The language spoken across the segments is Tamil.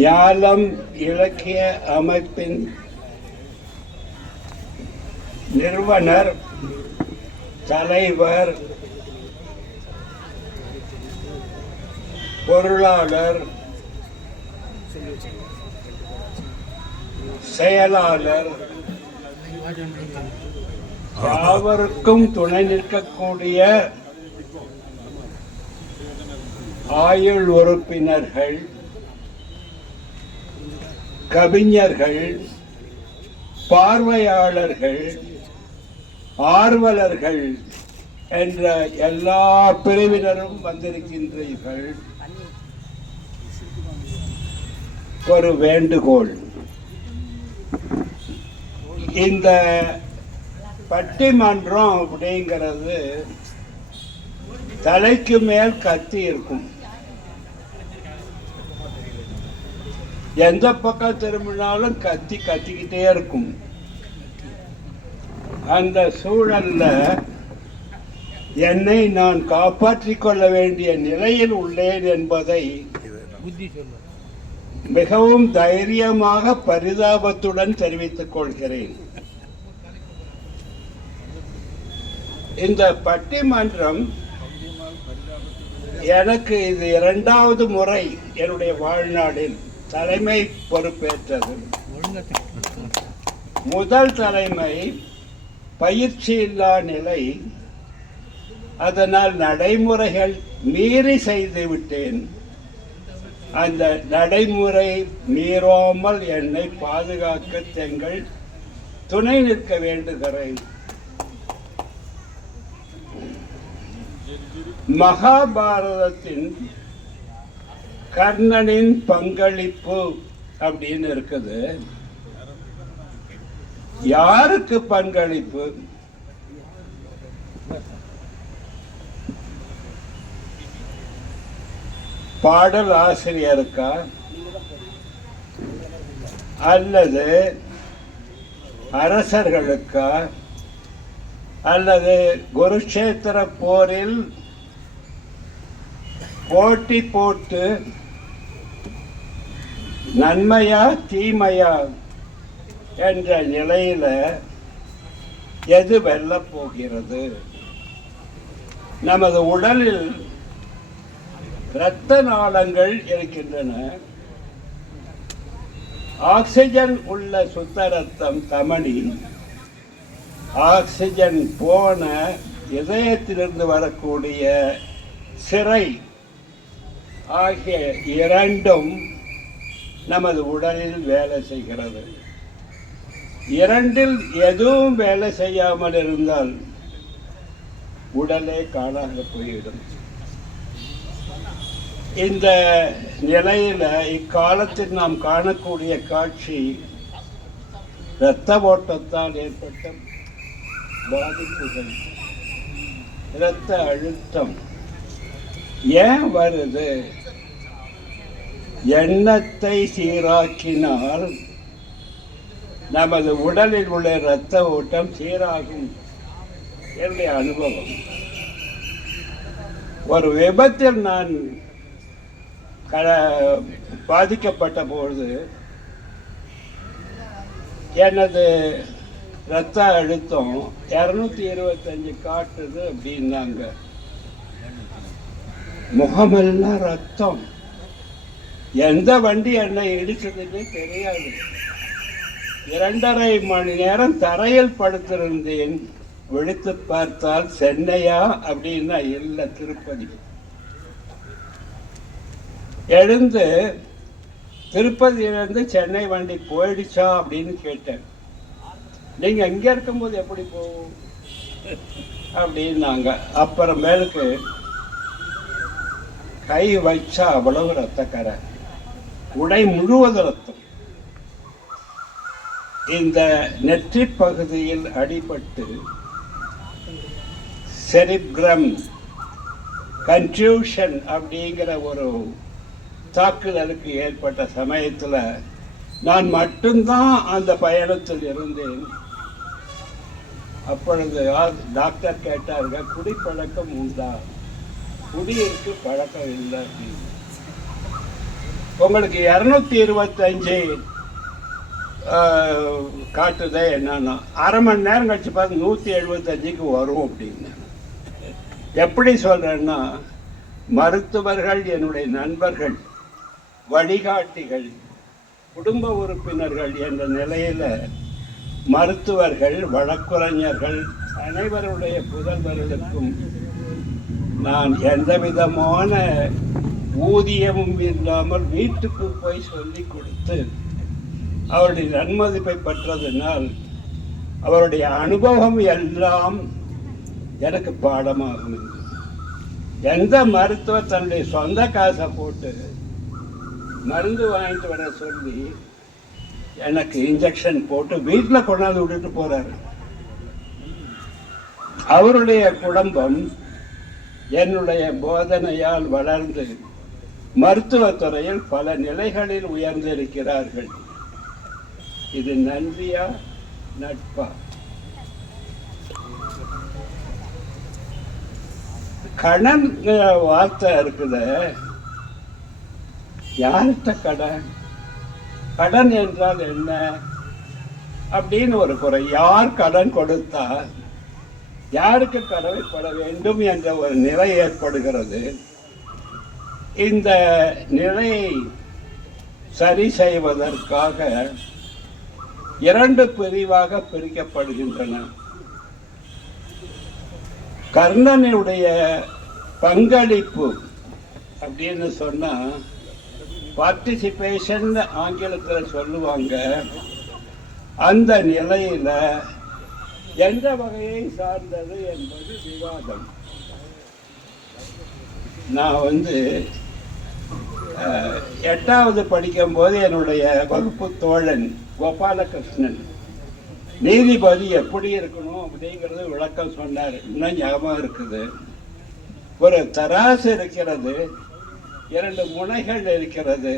ஞாலம் இலக்கிய அமைப்பின் நிறுவனர் தலைவர் பொருளாளர் செயலாளர். யாவருக்கும் துணை நிற்கக்கூடிய ஆயுள் உறுப்பினர்கள் கவிஞர்கள் பார்வையாளர்கள் ஆர்வலர்கள் என்ற எல்லா பிரிவினரும் வந்திருக்கின்றீர்கள். ஒரு வேண்டுகோள். இந்த பட்டிமன்றம் அப்படிங்கிறது தலைக்கு மேல் கத்தி இருக்கும். எந்த பக்கம் திரும்பினாலும் கத்தி கத்திக்கிட்டே இருக்கும். அந்த சூழல்ல என்னை நான் காப்பாற்றிக் கொள்ள வேண்டிய நிலையில் உள்ளேன் என்பதை மிகவும் தைரியமாக பரிதாபத்துடன் தெரிவித்துக் கொள்கிறேன். இந்த பட்டிமன்றம் எனக்கு இது இரண்டாவது முறை என்னுடைய வாழ்நாளில் தலைமை பொறுப்பேற்றது. முதல் தலைமை பயிற்சி இல்லா நிலை. அதனால் நடைமுறைகள் மீறி செய்து விட்டேன். அந்த நடைமுறை மீறாமல் என்னை பாதுகாக்க தங்கள் துணை நிற்க வேண்டுகிறேன். மகாபாரதத்தின் கர்ணனின் பங்களிப்பு அப்படின்னு இருக்குது. யாருக்கு பங்களிப்பு? பாடல் ஆசிரியருக்கா அல்லது அரசர்களுக்கா? அல்லது குருஷேத்திர போரில் போட்டி போட்டு நன்மையா தீமையா என்ற நிலையில எது வெல்லப் போகிறது? நமது உடலில் இரத்த நாளங்கள் இருக்கின்றன. ஆக்சிஜன் உள்ள சுத்த ரத்தம் தமணி ஆக்சிஜன் போன இதயத்திலிருந்து வரக்கூடிய சிறை ஆகிய இரண்டும் நமது உடலில் வேலை செய்கிறது. இரண்டில் எதுவும் வேலை செய்யாமல் இருந்தால் உடலே காணாக போயிடும் இந்த நிலையில் இக்காலத்தில் நாம் காணக்கூடிய காட்சி இரத்த ஓட்டத்தால் ஏற்பட்ட பாதிப்புகள் இரத்த அழுத்தம். ஏன் வருது? எண்ணத்தை சீராக்கினால் நமது உடலில் உள்ள இரத்த ஓட்டம் சீராகும் என்னுடைய அனுபவம். ஒரு விபத்தில் நான் க பாதிக்கப்பட்ட பொழுது எனது ரத்த அழுத்தம் இரநூத்தி இருபத்தஞ்சு காட்டுது அப்படின்னாங்க. முகமெல்லாம் ரத்தம். எந்த வண்டி என்னை இடிச்சதுன்னு தெரியாது. இரண்டரை மணி நேரம் தரையில் படுத்திருந்தேன். விழித்து பார்த்தால் சென்னையா? அப்படின்னா இல்லை திருப்பதி. எழுந்து திருப்பதியிலேருந்து சென்னை வண்டி போயிடுச்சா அப்படின்னு கேட்டேன். நீங்கள் இங்க இருக்கும்போது எப்படி போவோம் அப்படின்னாங்க. அப்புறமேலுக்கு கை வச்சா அவ்வளவு ரத்தக்கரை உடை முழுவதும் ரத்தம் இந்த நெற்றி பகுதியில் அடிபட்டு செரிப்ரம் கன்ஃபியூஷன் அப்படிங்கிற ஒரு தாக்குதலுக்கு ஏற்பட்ட சமயத்தில் நான் மட்டும்தான் அந்த பயணத்தில் இருந்தேன். அப்பொழுது டாக்டர் கேட்டார்கள் குடிப்பழக்கம் உண்டா? குடியிருக்கு பழக்கம் இல்லை. அப்படின்னு. உங்களுக்கு இரநூத்தி இருபத்தஞ்சு காட்டுதே என்னன்னா அரை மணி நேரம் கழிச்சு பார்த்து நூற்றி எழுபத்தஞ்சுக்கு வரும் அப்படின்னு. எப்படி சொல்கிறேன்னா மருத்துவர்கள் என்னுடைய நண்பர்கள் வழிகாட்டிகள் குடும்ப உறுப்பினர்கள் என்ற நிலையில் மருத்துவர்கள் வழக்குரைஞர்கள் அனைவருடைய புதல்வர்களுக்கும் நான் எந்த விதமான ஊதியமும் இல்லாமல் வீட்டுக்கு போய் சொல்லி கொடுத்து அவருடைய நன்மதிப்பை பெற்றதனால் அவருடைய அனுபவம் எல்லாம் எனக்கு பாடமாகும் எந்த மருத்துவர் தன்னுடைய சொந்த காசை போட்டு மருந்து வாங்கிட்டு வர சொல்லி எனக்கு இன்ஜெக்ஷன் போட்டு வீட்டில் கொண்டாந்து விட்டுட்டு போறாரு. அவருடைய குடும்பம் என்னுடைய போதனையால் வளர்ந்து மருத்துவத்துறையில் பல நிலைகளில் உயர்ந்திருக்கிறார்கள். இது நன்றியா? நட்பா? கடன் வார்த்தை இருக்குது. யார்கிட்ட கடன்? கடன் என்றால் என்ன? அப்படின்னு ஒரு குறை. யார் கடன் கொடுத்தால்? யாருக்கு கடமைப்பட வேண்டும் என்ற ஒரு நிலை ஏற்படுகிறது. இந்த நிலையை சரி செய்வதற்காக இரண்டு பிரிவாக பிரிக்கப்படுகின்றன. கர்ணனுடைய பங்களிப்பு அப்படின்னு சொன்னால் பார்ட்டிசிபேஷன் ஆங்கிலத்தில் சொல்லுவாங்க. அந்த நிலையில எந்த வகையை சார்ந்தது என்பது விவாதம். நான் வந்து எட்டாவது படிக்கும்போது என்னுடைய வகுப்பு தோழன் கோபாலகிருஷ்ணன் நீதிபதி எப்படி இருக்கணும் அப்படிங்கிறது விளக்கம் சொன்னார். இன்னும் ஞாபகம் இருக்குது. ஒரு தராசு இருக்கிறது. இரண்டு முனைகள் இருக்கிறது.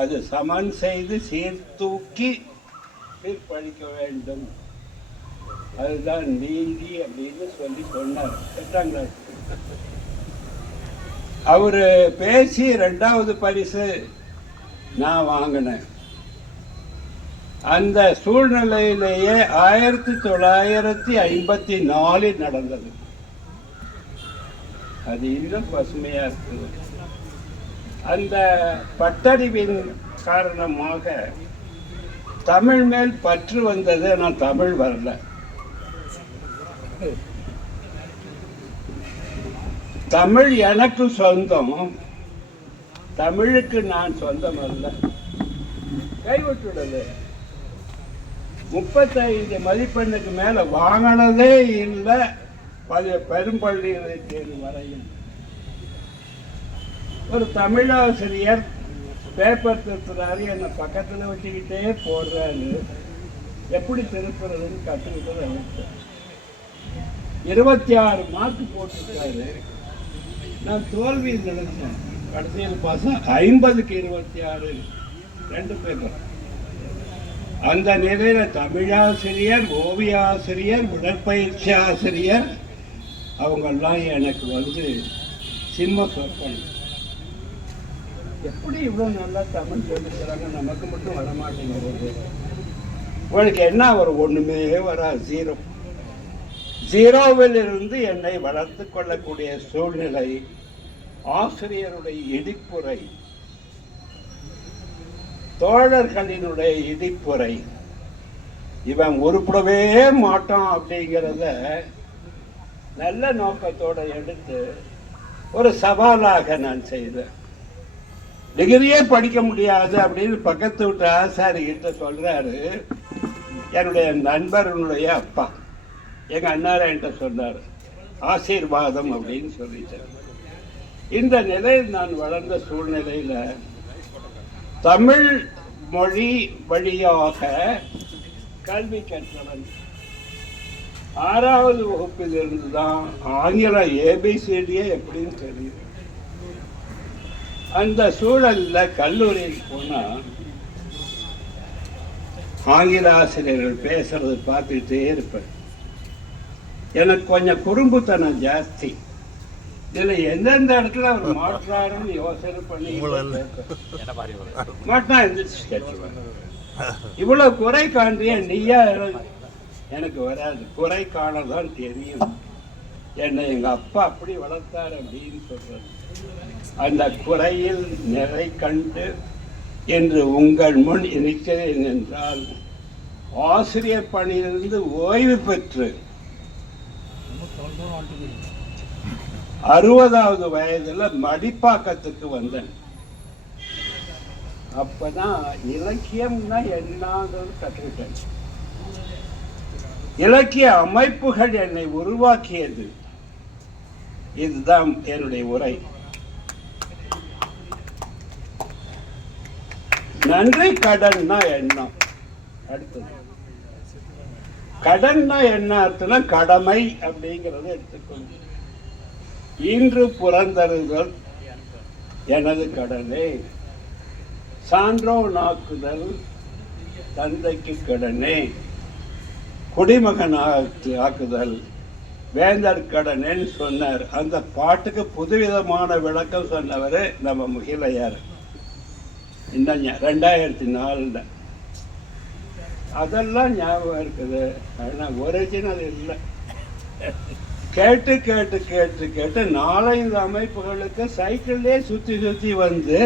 அது சமன் செய்து சீர்தூக்கி தீர்ப்பளிக்க வேண்டும். அதுதான் நீதி அப்படின்னு சொல்லி சொன்னார். எட்டாம் கிளாஸ் அவரு பேசி ரெண்டாவது பரிசு நான் வாங்கினேன். அந்த சூழ்நிலையிலேயே ஆயிரத்தி தொள்ளாயிரத்தி ஐம்பத்தி நாலில் நடந்தது. அது இன்னும் பசுமையா இருக்குது. அந்த பட்டறிவின் காரணமாக தமிழ் மேல் பற்று வந்தது நான் தமிழ் வரல. தமிழ் எனக்கு சொந்தம். தமிழுக்கு நான் சொந்தம் அல்ல. கைவிட்டுடல முப்பத்தைந்து மதிப்பெண்ணுக்கு மேல வாங்கினதே இல்லை. பழைய பெரும்பள்ளி தேர்வு வரையும். ஒரு தமிழாசிரியர் பேப்பர் திருத்துறாரு என்னை பக்கத்தில் வச்சுக்கிட்டே போடுறாரு. எப்படி திருப்புறதுன்னு கற்றுக்கிட்டது அவருக்கு. இருபத்தி ஆறு மார்க் போட்டிருக்காரு. நான் தோல்வி நினைச்சேன். கடைசியில் பாசம் ஐம்பதுக்கு இருபத்தி ஆறு ரெண்டு பேப்பர் அந்த நிலையில தமிழாசிரியர் ஓவியாசிரியர் உடற்பயிற்சி ஆசிரியர் அவங்கெல்லாம் எனக்கு வந்து சிம்ம சொற்கள் எப்படி இவ்வளோ நல்லா தமிழ் சொல்லிக்கிறாங்க நமக்கு மட்டும் வரமாட்டேங்கிறது உங்களுக்கு என்ன ஒரு ஒன்றுமே வரா ஜீரோ ஜீரோவில் இருந்து என்னை வளர்த்து கொள்ளக்கூடிய சூழ்நிலை ஆசிரியருடைய இடிப்புரை தோழர்களினுடைய இடிப்புரை. இவன் உருப்படவே மாட்டான் அப்படிங்கிறத நல்ல நோக்கத்தோடு எடுத்து ஒரு சவாலாக நான் செய்தேன். டிகிரியே படிக்க முடியாது அப்படின்னு பக்கத்து விட்டு ஆசாரி கிட்ட சொல்றாரு. என்னுடைய நண்பர்களுடைய அப்பா. எங்க அண்ணாரா என்கிட்ட சொன்னார். ஆசீர்வாதம் அப்படின்னு சொல்லிட்டார் இந்த நிலையில் நான் வளர்ந்த சூழ்நிலையில தமிழ் மொழி வழியாக கல்வி கற்றவன். ஆறாவது வகுப்பிலிருந்து தான் ஆங்கிலம் ஏபிசிடியே எப்படின்னு தெரியும். அந்த சூழல்ல கல்லூரிக்கு போனா ஆங்கில ஆசிரியர்கள் பேசுறது பார்த்துக்கிட்டே இருப்பேன். எனக்கு கொஞ்சம் குறும்புத்தனம் ஜாஸ்தி. இதுல எந்தெந்த இடத்துல அவர் மாற்றாருன்னு யோசனை பண்ணி மாட்டா எந்திரிச்சு இவ்வளவு குறை காண்றிய? நீயா. எனக்கு வராது. குறை காணதான் தெரியும். என்னை எங்க அப்பா அப்படி வளர்த்தார் அப்படின்னு சொல்றது. அந்த குறையில் நிறை கண்டு என்று உங்கள் முன் இருக்கிறேன் என்றால் ஆசிரியர் பணியிலிருந்து ஓய்வு பெற்று அறுபதாவது வயதுல மடிப்பாக்கத்துக்கு வந்தேன். அப்பதான் இலக்கியம்னா என்னங்கிறது கற்றுக்கிட்டேன். இலக்கிய அமைப்புகள் என்னை உருவாக்கியது. இதுதான் என்னுடைய உரை. நன்றி கடன்னா எண்ணம். அடுத்தது. கடன்னா என்ன அர்த்தம்னா கடமை அப்படிங்கிறத எடுத்துக்கணும் இன்று புறந்தருதல் எனது கடனே. சான்றோ நாக்குதல் தந்தைக்கு கடனே. குடிமகன் ஆக்குதல் வேந்தர் கடனேன்னு சொன்னார். அந்த பாட்டுக்கு புதுவிதமான விளக்கம் சொன்னவர் நம்ம முகிலையார். இந்த ரெண்டாயிரத்தி நாலுல அதெல்லாம் ஞாபகம் இருக்குது. ஆனால் ஒரிஜினல் இல்லை. கேட்டு கேட்டு கேட்டு கேட்டு நாலஞ்சு அமைப்புகளுக்கு சைக்கிள்லே சுற்றி சுற்றி வந்து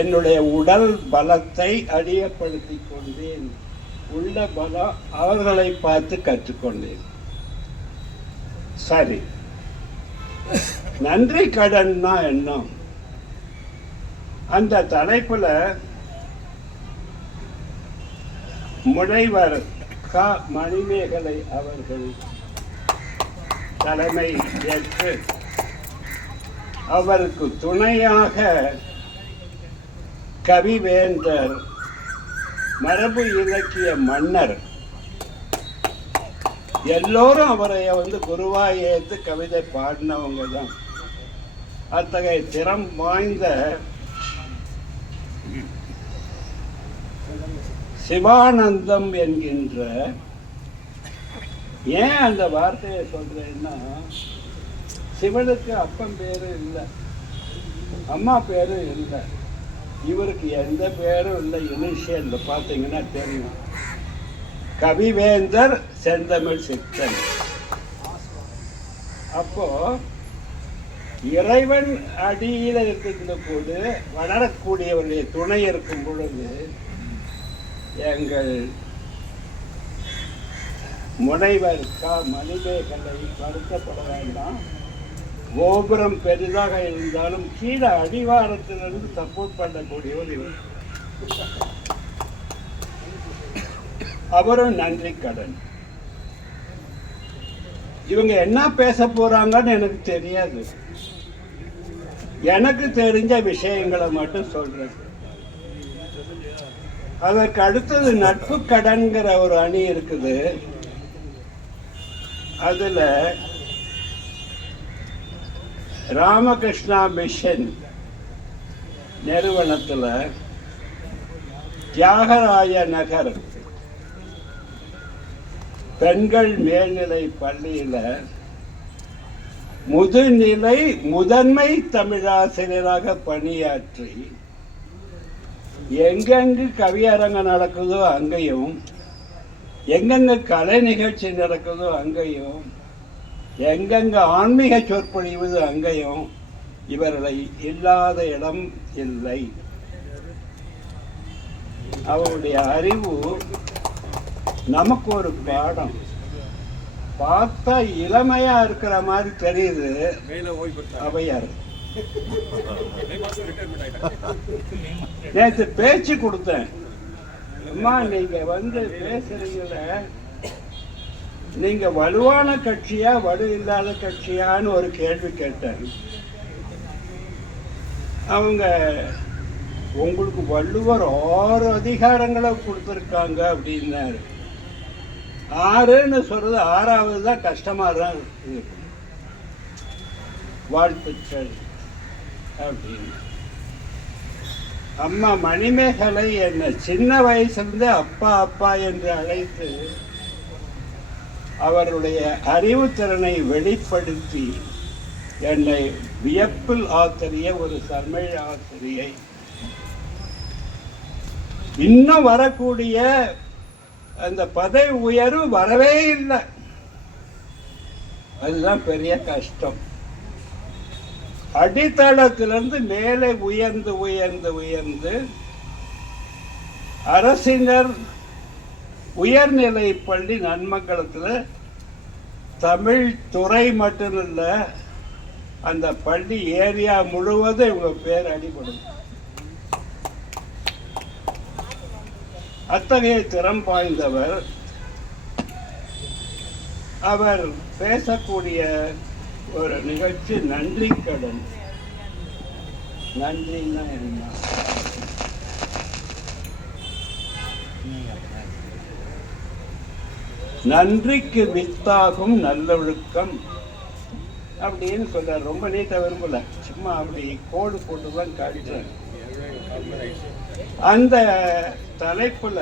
என்னுடைய உடல் பலத்தை அடியப்படுத்தி கொண்டேன். உள்ள பலம் அவர்களை பார்த்து கற்றுக்கொண்டேன். சரி. நன்றி கடன்னா என்ன அந்த தலைப்புல முனைவர் க. மணிமேகலை அவர்கள் தலைமை ஏற்று அவருக்கு துணையாக கவிவேந்தர் மரபு இலக்கிய மன்னர் எல்லோரும் அவரை வந்து குருவாய் ஏற்று கவிதை பாடினவங்க தான் அத்தகைய திறம் வாய்ந்த சிவானந்தம் என்கின்ற ஏன் அந்த வார்த்தையை சொல்றேன்னா சிவனுக்கு அப்பன் பேரு இல்லை அம்மா பேரு இல்லை இவருக்கு எந்த பேரும் இல்லை இனிஷியல் பார்த்தீங்கன்னா தெரியும். கவிவேந்தர் செந்தமிழ் சித்தன். அப்போ இறைவன் அடியில் இருக்கிற போது வளரக்கூடியவருடைய துணை இருக்கும் பொழுது எங்கள் முனைவர் க. மணிமேகலை வருத்தப்பட வேண்டாம். கோபுரம் பெரிதாக இருந்தாலும் கீழே அடிவாரத்திலிருந்து சப்போர்ட் பண்ணக்கூடியவர் இவர். அவரும் நன்றி கடன். இவங்க என்ன பேச போறாங்கன்னு எனக்கு தெரியாது. எனக்கு தெரிஞ்ச விஷயங்களை மட்டும் சொல்றேன். அதற்கு அடுத்தது நட்பு கடன்கிற ஒரு அணி இருக்குது. அதுல ராமகிருஷ்ணா மிஷன் நிறுவனத்தில் தியாகராய நகர் பெண்கள் மேல்நிலை பள்ளியில் முதுநிலை முதன்மை தமிழாசிரியராக பணியாற்றி எங்கெங்கு கவியரங்கம் நடக்குதோ அங்கேயும் எங்கெங்க கலை நிகழ்ச்சி நடக்குதோ அங்கேயும் எங்கெங்க ஆன்மீக சொற்பொழிவு அங்கேயும் இவர்களை இல்லாத இடம் இல்லை. அவருடைய அறிவு நமக்கு ஒரு பாடம். பார்த்தா இளமையா இருக்கிற மாதிரி தெரியுது. அவையார். நேற்று பேச்சு கொடுத்தேன். அம்மா நீங்க வந்து பேசுறீங்கள நீங்க வலுவான கட்சியா வலு இல்லாத கட்சியான்னு ஒரு கேள்வி கேட்டேன். அவங்க உங்களுக்கு வள்ளுவர் ஆறு அதிகாரங்களை கொடுத்துருக்காங்க அப்படின்னாரு. ஆறுன்னு சொல்றது ஆறாவது தான் கஷ்டமா தான் இருக்கு. வாழ்த்துக்கள். அப்படின்னு அம்மா மணிமேகலை என்னை சின்ன வயசுலேருந்து அப்பா அப்பா என்று அழைத்து அவருடைய அறிவுத்திறனை வெளிப்படுத்தி என்னை வியப்பில் ஆத்திரிய ஒரு தமிழ் ஆசிரியை. இன்னும் வரக்கூடிய அந்த பதவி உயர்வு வரவே இல்லை. அதுதான் பெரிய கஷ்டம். அடித்தளத்திலிருந்து மேலே உயர்ந்து உயர்ந்து உயர்ந்து அரசினர் உயர்நிலை பள்ளி நன்மங்கலத்தில் தமிழ் துறை மட்டும் இல்லை அந்த பள்ளி ஏரியா முழுவதும் இவங்க பேர் அடிபடும். அத்தகைய திறம் பாய்ந்தவர். அவர் பேசக்கூடிய ஒரு நிகழ்ச்சி நன்றி கடன். நன்றின்னா என்ன? நன்றிக்கு வித்தாகும் நல்லொழுக்கம் அப்படின்னு சொல்றாரு. ரொம்ப நீட்டா விரும்பல. சும்மா அப்படி கோடு போட்டு தான் காட்டுறேன் அந்த தலைப்புல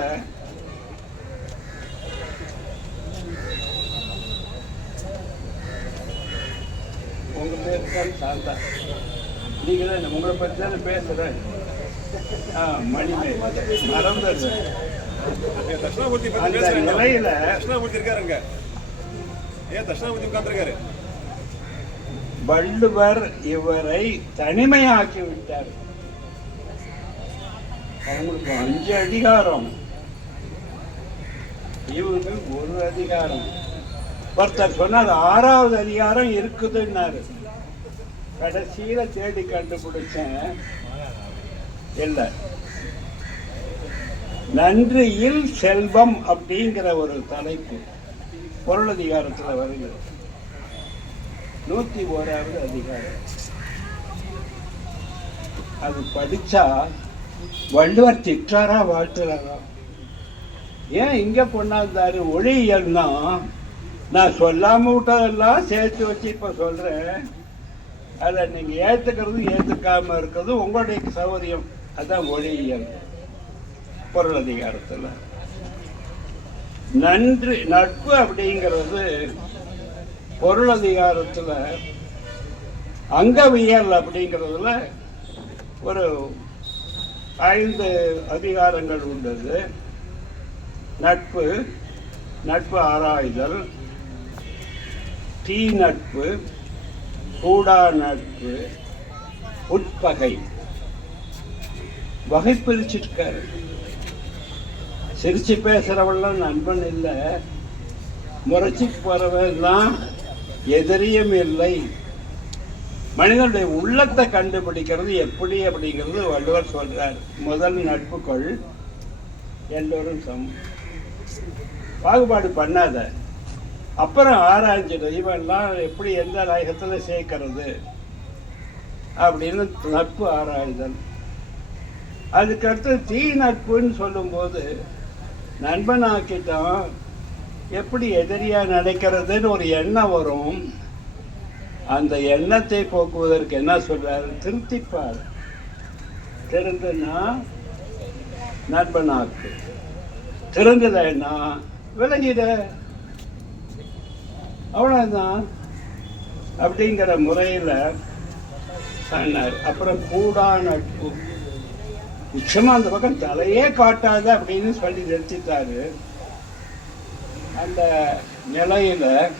உங்க பேர் தான் சாந்தா நீங்க தான் உங்களை பத்தி தானே பேசுறேன் ஆ மணிமேல் மறந்துடுறேன் ஏன் தட்சிணாமூர்த்தி பத்தி அந்த பேசுறேன் நிலையில தட்சிணாமூர்த்தி இருக்காருங்க ஏன் தட்சிணாமூர்த்தி உட்கார்ந்துருக்காரு வள்ளுவர் இவரை தனிமையாக்கி விட்டார் அவங்களுக்கு அஞ்சு அதிகாரம். இவருக்கு ஒரு அதிகாரம். ஒருத்தர் சொன்னார் ஆறாவது அதிகாரம் இருக்குதுன்னாரு. கடைசியில தேடி கண்டுபிடிச்சேன். இல்லை. நன்றியில் செல்வம் அப்படிங்கிற ஒரு தலைப்பு பொருளதிகாரத்தில் வருகிறது. நூற்றி ஓராவது அதிகாரம். அது படித்தா வள்ளுவர் திட்டாரா வாழ்த்துறாரா? ஏன் இங்கே கொண்டாந்தாரு? ஒளியியல்னா நான் சொல்லாம விட்டதெல்லாம் சேர்த்து வச்சு இப்போ சொல்கிறேன் அதை நீங்கள் ஏற்றுக்கிறது ஏற்றுக்காமல் இருக்கிறது உங்களுடைய சௌகரியம். அதுதான் ஒளியியல் பொருள் அதிகாரத்தில். நன்றி நட்பு அப்படிங்கிறது பொருள் அதிகாரத்தில் அங்கவியல் அப்படிங்கிறதுல ஒரு ஐந்து அதிகாரங்கள் உள்ளது. நட்பு நட்பு ஆராய்தல் தீ நட்பு கூடா நட்பு உட்பகை. வகை பிரிச்சிருக்காரு. சிரிச்சு பேசுறவெல்லாம் நண்பன் இல்லை. முறைச்சி போறவெல்லாம் எதிரியும் இல்லை. மனிதனுடைய உள்ளத்தை கண்டுபிடிக்கிறது எப்படி அப்படிங்கிறது வள்ளுவர் சொல்றார். முதல் நட்புகள் எல்லோரும் சம் பாகுபாடு பண்ணாத. அப்புறம் ஆராய்ஞ்சிடு இவெல்லாம் எப்படி எந்த நாயகத்தில் சேர்க்கறது? அப்படின்னு நட்பு ஆராய்தல். அதுக்கடுத்து தீ நட்புன்னு சொல்லும்போது நண்பனாக்கிட்டோம் எப்படி எதிரியாக நினைக்கிறதுன்னு ஒரு எண்ணம் வரும். அந்த எண்ணத்தை போக்குவதற்கு என்ன சொல்றார்? திருத்திப்பார். திருந்துனா நண்பனாக்கு. திருந்தலைன்னா விளங்கிட அவ்வளோதான் அப்படிங்கிற முறையில சொன்னார். அப்புறம் கூடா நட்பு நிச்சயமா அந்த பக்கம் தலையே காட்டாத அப்படின்னு சொல்லி நிறுத்திட்டாரு. அந்த நிலையில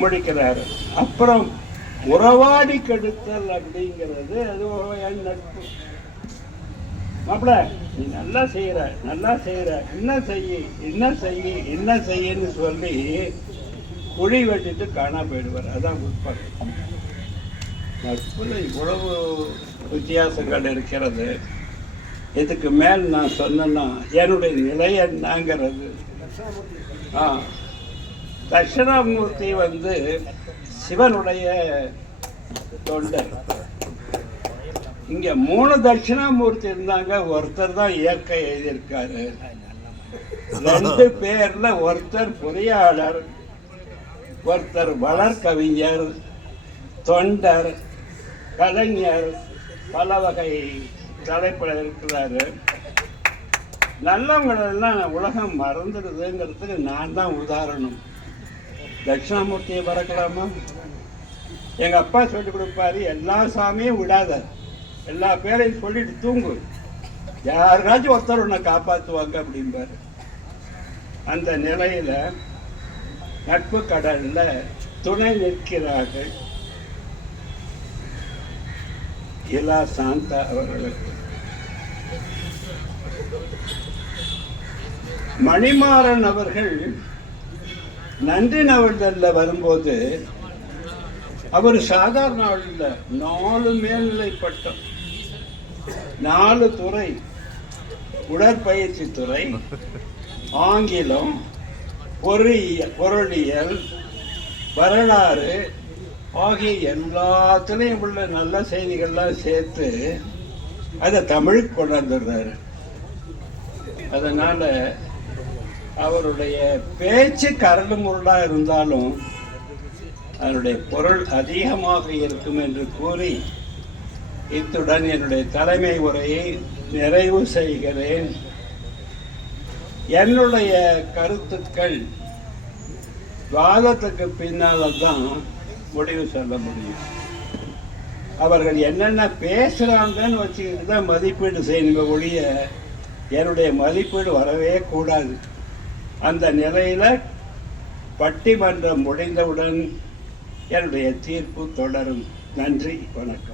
முடிக்கிறாரு. அப்புறம் உறவாடி கெடுத்தல் அப்படிங்கிறது அது ஒரு என் நட்பு. மாப்பிள நீ நல்லா செய்யற நல்லா செய்யற. என்ன செய்ய என்ன செய்ய என்ன செய்யன்னு சொல்லி குழி வெட்டிட்டு காணா போயிடுவார். அதான் உட்பகை நட்புல இவ்வளவு வித்தியாசங்கள் இருக்கிறது. இதுக்கு மேல் நான் சொன்னேன்னா என்னுடைய நிலை என்னங்கிறது. ஆ. தட்சிணாமூர்த்தி வந்து சிவனுடைய தொண்டர். இங்கே மூணு தட்சிணாமூர்த்தி இருந்தாங்க ஒருத்தர் தான் இயற்கை எழுதியிருக்காரு. ரெண்டு பேர்ல ஒருத்தர் பொறியாளர் ஒருத்தர் வளர்கவிஞர் தொண்டர் கலைஞர் பல வகை தலைப்பில் இருக்கிறாரு. நல்லவங்களெல்லாம் உலகம் மறந்துடுதுங்கிறதுக்கு நான் தான் உதாரணம். தட்சிணாமூர்த்தியை மறக்கலாமா? எங்கள் அப்பா சொல்லி கொடுப்பாரு எல்லா சாமியும் விடாத. எல்லா பேரையும் சொல்லிட்டு தூங்கு. யாருக்காச்சும் ஒருத்தர் உன்னை காப்பாற்றுவாங்க அப்படிம்பாரு. அந்த நிலையில நட்பு கடல்ல துணை நிற்கிறார்கள். இலா சாந்தா அவர்களுக்கு. மணிமாறன் அவர்கள் நன்றி நவழ்தல்ல வரும்போது அவர் சாதாரண ஆள் நாலு மேல்நிலை பட்டம். நாலு துறை. உடற்பயிற்சி துறை ஆங்கிலம் பொறியியல் பொருளியல் வரலாறு ஆகிய எல்லாத்துலேயும் உள்ள நல்ல செய்திகள்லாம் சேர்த்து அதை தமிழுக்கு கொண்டாந்துடுறாரு அதனால் அவருடைய பேச்சு கரடு முரடா இருந்தாலும் அதனுடைய பொருள் அதிகமாக இருக்கும் என்று கூறி இத்துடன் என்னுடைய தலைமை உரையை நிறைவு செய்கிறேன். என்னுடைய கருத்துக்கள் வாதத்துக்கு பின்னால் தான் முடிவு சொல்ல முடியும். அவர்கள் என்னென்ன பேசுகிறாங்கன்னு வச்சுக்கிட்டு தான் மதிப்பீடு செய்யணுமே ஒழிய என்னுடைய மதிப்பீடு வரவே கூடாது. அந்த நிலையில் பட்டிமன்றம் முடிந்தவுடன் என்னுடைய தீர்ப்பு தொடரும். நன்றி வணக்கம்.